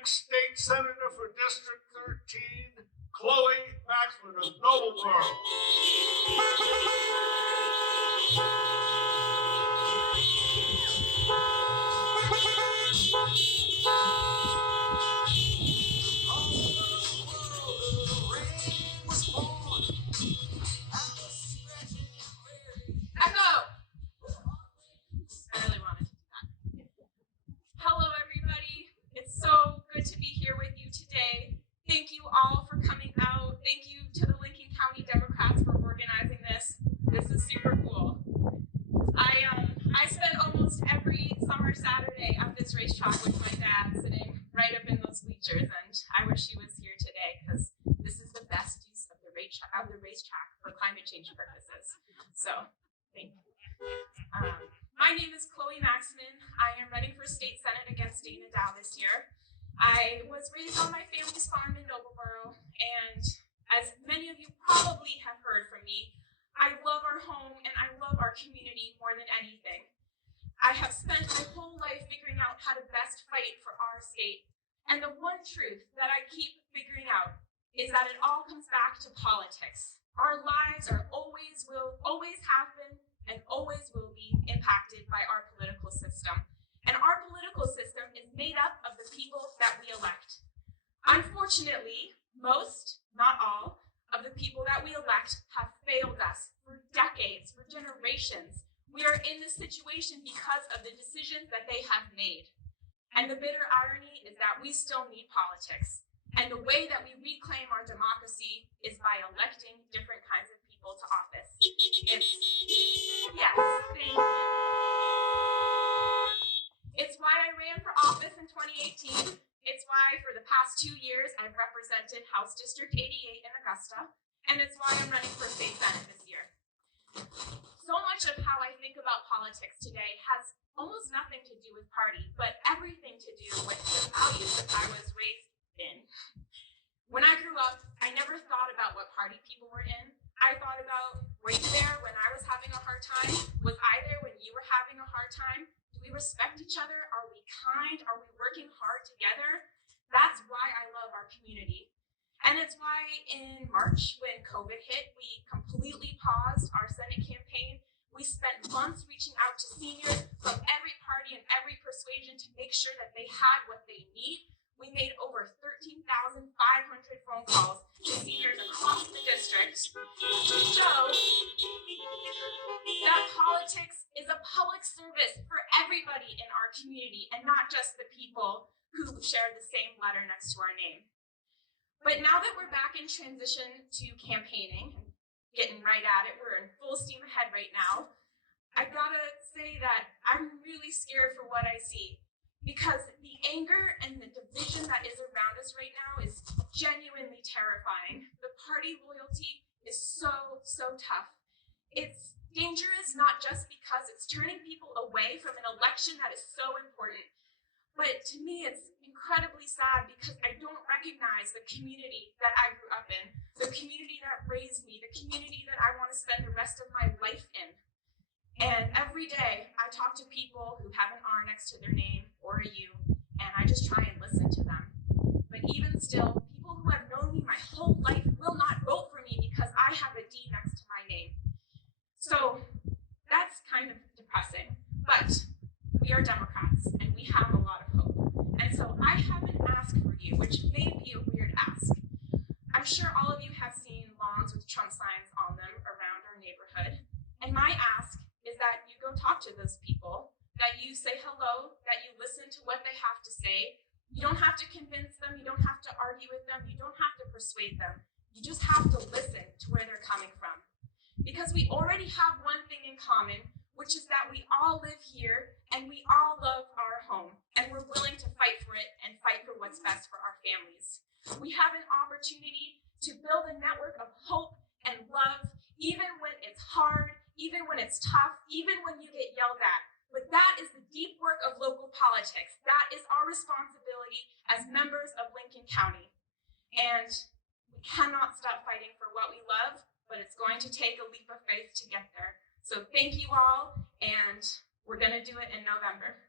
next state senator for District 13, Chloe Maxmin of Noblesboro. Echo! I really wanted to do that. Hello, everybody. It's so good to be here with you today. Thank you all for coming out. Thank you to the Lincoln County Democrats for organizing this. This is super cool. I spent almost every summer Saturday at this racetrack with my dad, sitting right up in those bleachers, and I wish he was here today because this is the best use of the racetrack for climate change purposes. So, thank you. My name is Chloe Maxmin. I am running for state senate against Dana Dow this year. I was raised on my family's farm in Noblesboro, and as many of you probably have heard from me, I love our home and I love our community more than anything. I have spent my whole life figuring out how to best fight for our state, and the one truth that I keep figuring out is that it all comes back to politics. Our lives are always have been, and always will be impacted by our political system. And our political system is made up of the people that we elect. Unfortunately, most, not all, of the people that we elect have failed us for decades, for generations. We are in this situation because of the decisions that they have made. And the bitter irony is that we still need politics. And the way that we reclaim our democracy is by electing different kinds of people to office. It's why I ran for office in 2018. It's why for the past 2 years I've represented House District 88 in Augusta, and it's why I'm running for state senate this year. So much of how I think about politics today has almost nothing to do with party, but everything to do with the values that I was raised in. When I grew up, I never thought about what party people were in. I thought about, were you there when I was having a hard time? Was I there when you were having a hard time? Do we respect each other? Are we kind? Are we working hard together? That's why I love our community. And it's why in March, when COVID hit, we completely paused our Senate campaign. We spent months reaching out to seniors from every party and every persuasion to make sure that they had what they need. We made over 13,500 phone calls to seniors across the district to show that politics is a public service for everybody in our community and not just the people who share the same letter next to our name. But now that we're back in transition to campaigning, getting right at it, we're in full steam ahead right now, I gotta say that I'm really scared for what I see, because the anger and the division that is around us right now is genuinely terrifying. The party loyalty is so tough. It's dangerous not just because it's turning people away from an election that is so important, but to me it's incredibly sad because I don't recognize the community that I grew up in, the community that raised me, the community that I want to spend the rest of my life in. And every day I talk to people who have an R next to their name or a U, and I just try and listen to them. But even still, people who have known me my whole life will not vote for me because I have a D next to my name. So that's kind of depressing, but we are Democrats and we have a lot of hope. And so I have an ask for you, which may be a weird ask. I'm sure all of you have seen lawns with Trump signs on them around our neighborhood. And my ask is that you go talk to those people, that you say hello, that you listen to what they have to say. You don't have to convince them, you don't have to argue with them, you don't have to persuade them. You just have to listen to where they're coming from. Because we already have one thing in common, which is that we all live here and we all love our home, and we're willing to fight for it and fight for what's best for our families. We have an opportunity to build a network of hope and love, even when it's hard, even when it's tough, even when you get yelled at. But that is the deep work of local politics. That is our responsibility as members of Lincoln County. And we cannot stop fighting for what we love, but it's going to take a leap of faith to get there. So thank you all, and we're going to do it in November.